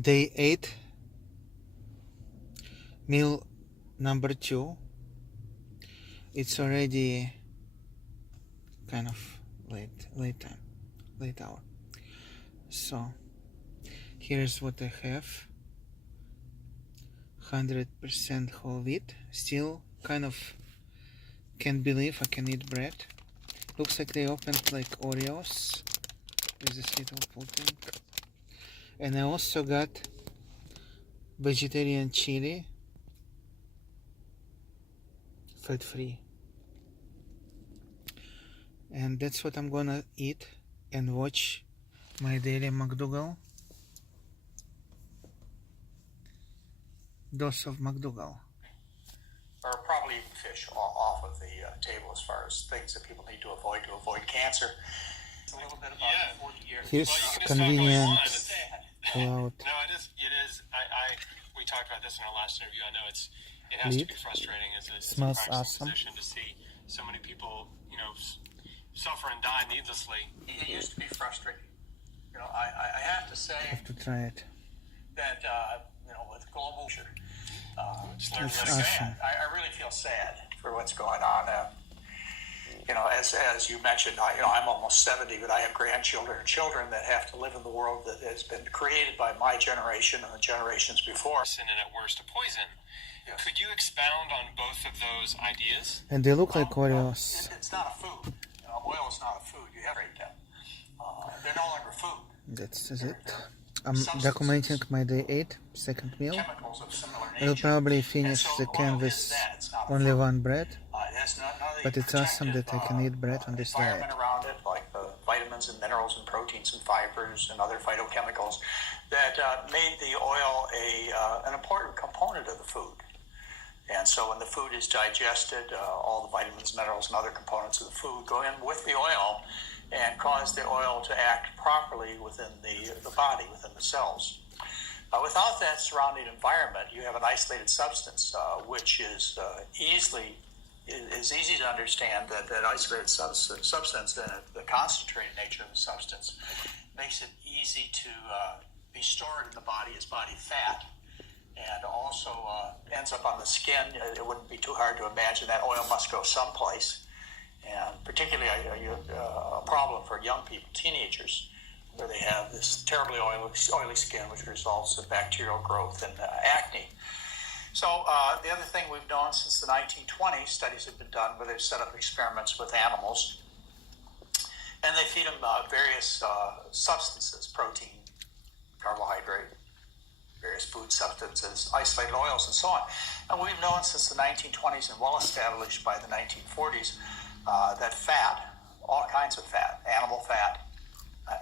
Day 8, meal number 2. It's already kind of late hour. So here's what I have. 100% whole wheat. Still kind of can't believe I can eat bread. Looks like they opened like Oreos with this little pudding. And I also got vegetarian chili, fat-free. And that's what I'm gonna eat and watch my daily Mcdougall. Dose of Mcdougall. Or probably even fish off of the table as far as things that people need to avoid cancer. It's a little bit about 40 years. Here's convenient No, it is. We talked about this in our last interview. I know it has to be frustrating as a Smells practicing awesome. physician to see so many people, suffer and die needlessly. It used to be frustrating. I have to say I have to try it. that with global, Just learn It's to let it go. awesome. I really feel sad for what's going on. As you mentioned, I'm almost 70, but I have grandchildren and children that have to live in the world that has been created by my generation and the generations before. And at worst, a poison. Yes. Could you expound on both of those ideas? And they look like Oreos. It's not a food. Oil is not a food. You have to eat them. They're no longer food. That's it. I'm documenting my day 8, second meal. Chemicals of similar I'll nature. probably finish And so the oil canvas is that. It's not a only food. one bread. It has none of the But it's awesome protective, that I can eat bread on this diet. environment around it, like the vitamins and minerals and proteins and fibers and other phytochemicals that made the oil an important component of the food. And so when the food is digested, all the vitamins, minerals, and other components of the food go in with the oil and cause the oil to act properly within the body, within the cells. Without that surrounding environment, you have an isolated substance, which is easy to understand that isolated substance, the concentrated nature of the substance, makes it easy to be stored in the body as body fat, and also ends up on the skin. It wouldn't be too hard to imagine that oil must go someplace, and particularly a problem for young people, teenagers, where they have this terribly oily skin, which results in bacterial growth and acne. So the other thing we've known since the 1920s, studies have been done where they've set up experiments with animals, and they feed them various substances, protein, carbohydrate, various food substances, isolated oils, and so on. And we've known since the 1920s and well established by the 1940s that fat, all kinds of fat, animal fat,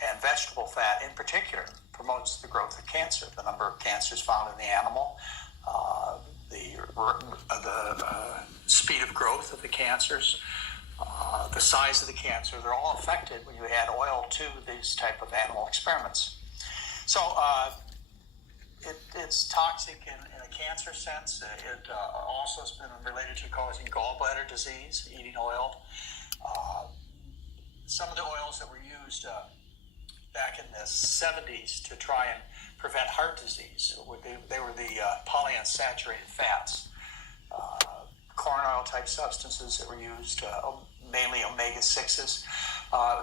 and vegetable fat in particular, promotes the growth of cancer. The number of cancers found in the animal, the speed of growth of the cancers, the size of the cancer, they're all affected when you add oil to these type of animal experiments. So it's toxic in a cancer sense. It also has been related to causing gallbladder disease, eating oil. Some of the oils that were used back in the 70s to try and prevent heart disease, they were the polyunsaturated fats, corn oil type substances that were used, mainly omega-6s.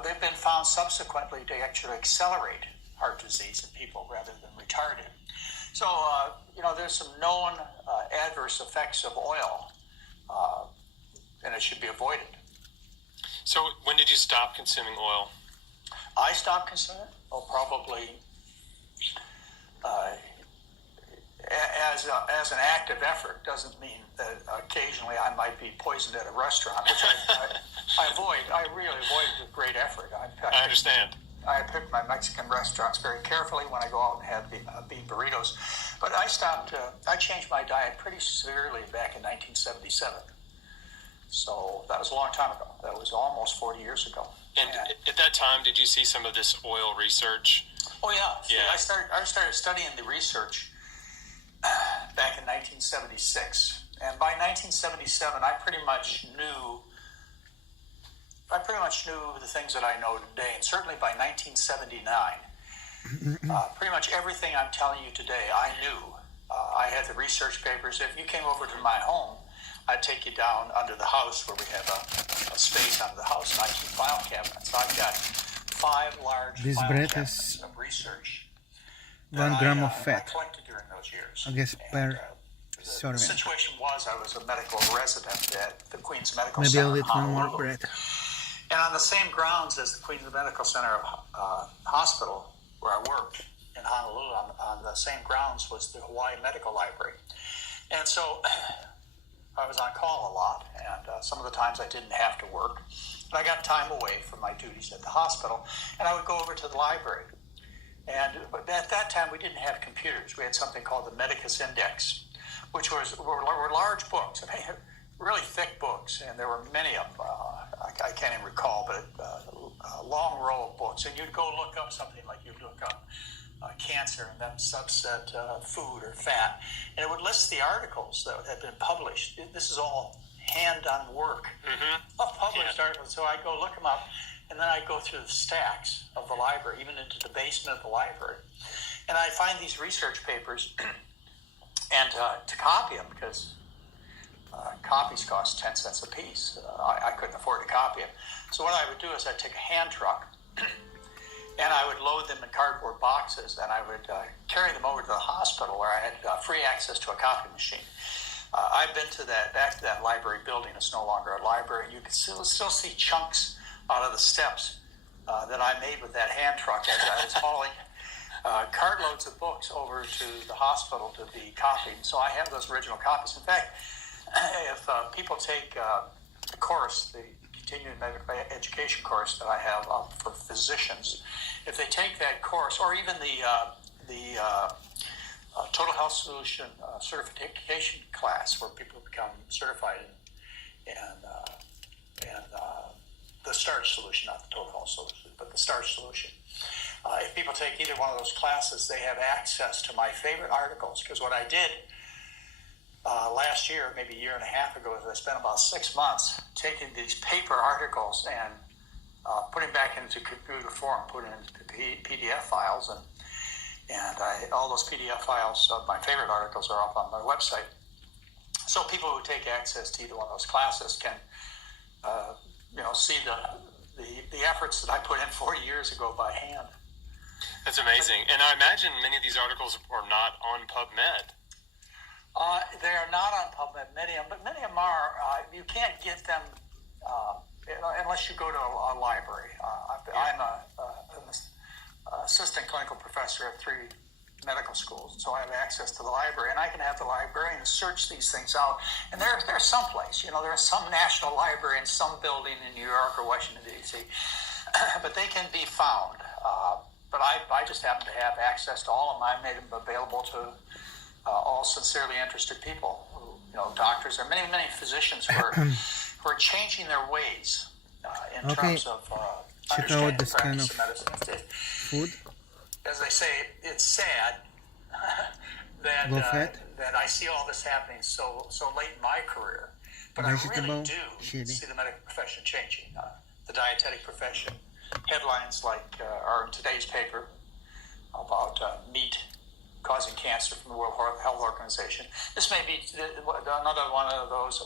They've been found subsequently to actually accelerate heart disease in people rather than retard it. So, there's some known adverse effects of oil, and it should be avoided. So when did you stop consuming oil? I stopped consuming it, probably as an active effort. Doesn't mean that occasionally I might be poisoned at a restaurant, which I avoid. I really avoid with great effort. I understand. I pick my Mexican restaurants very carefully when I go out and have beef burritos. But I changed my diet pretty severely back in 1977. So that was a long time ago. That was almost 40 years ago. And at that time, did you see some of this oil research? Oh, yeah. See, Yeah. I started studying the research back in 1976. And by 1977, I pretty much knew the things that I know today. And certainly by 1979, Pretty much everything I'm telling you today, I knew. I had the research papers. If you came over to my home, I'd take you down under the house where we have a space under the house, and I keep file cabinets. I've got 5 large This file bread cabinets is of research 1 gram of I fat, collected during those years. I guess, per The serving. situation was I was a medical resident at the Queens Medical Maybe Center I'll in eat one more Honolulu. bread. And on the same grounds as the Queens Medical Center Hospital, where I worked in Honolulu, on the same grounds was the Hawaii Medical Library. And so I was on call a lot, and some of the times I didn't have to work. And I got time away from my duties at the hospital, and I would go over to the library. And at that time, we didn't have computers. We had something called the Medicus Index, which were large books. I mean, really thick books, and there were many of them. I can't even recall, but a long row of books. And you'd go look up something like you'd look up cancer and then subset food or fat, and it would list the articles that had been published. This is all hand-done work of published articles. So I'd go look them up, and then I'd go through the stacks of the library, even into the basement of the library, and I'd find these research papers and to copy them, because copies cost 10 cents a piece. I couldn't afford to copy them. So what I would do is I'd take a hand truck and I would load them in cardboard boxes, and I would carry them over to the hospital where I had free access to a copy machine. I've been to back to that library building. It's no longer a library. You can still see chunks out of the steps that I made with that hand truck as I was hauling cartloads of books over to the hospital to be copied. So I have those original copies. In fact, if people take the course, the continuing medical education course that I have up for physicians, if they take that course, or even the Total Health Solution certification class, where people become certified in the starch solution, not the Total Health Solution, but the starch solution. If people take either one of those classes, they have access to my favorite articles, because what I did last year, maybe a year and a half ago, is I spent about 6 months taking these paper articles and putting back into computer form, putting into PDF files, and all those PDF files of my favorite articles are up on my website. So people who take access to either one of those classes can, see the efforts that I put in 40 years ago by hand. That's amazing. And I imagine many of these articles are not on PubMed. They are not on PubMed, many of them, but many of them are. You can't get them unless you go to a library. I'm an assistant clinical professor at 3 medical schools, so I have access to the library, and I can have the librarians search these things out. And they're someplace, they're in some national library in some building in New York or Washington, D.C., but they can be found. But I just happen to have access to all of them. I made them available to all sincerely interested people, doctors. There are many, many physicians who are changing their ways in terms of understanding the practice of medicine. Food. As they say, it's sad that I see all this happening so late in my career. But I really do see the medical profession changing. The dietetic profession. Headlines like are in today's paper about meat causing cancer from the World Health Organization. This may be another one of those,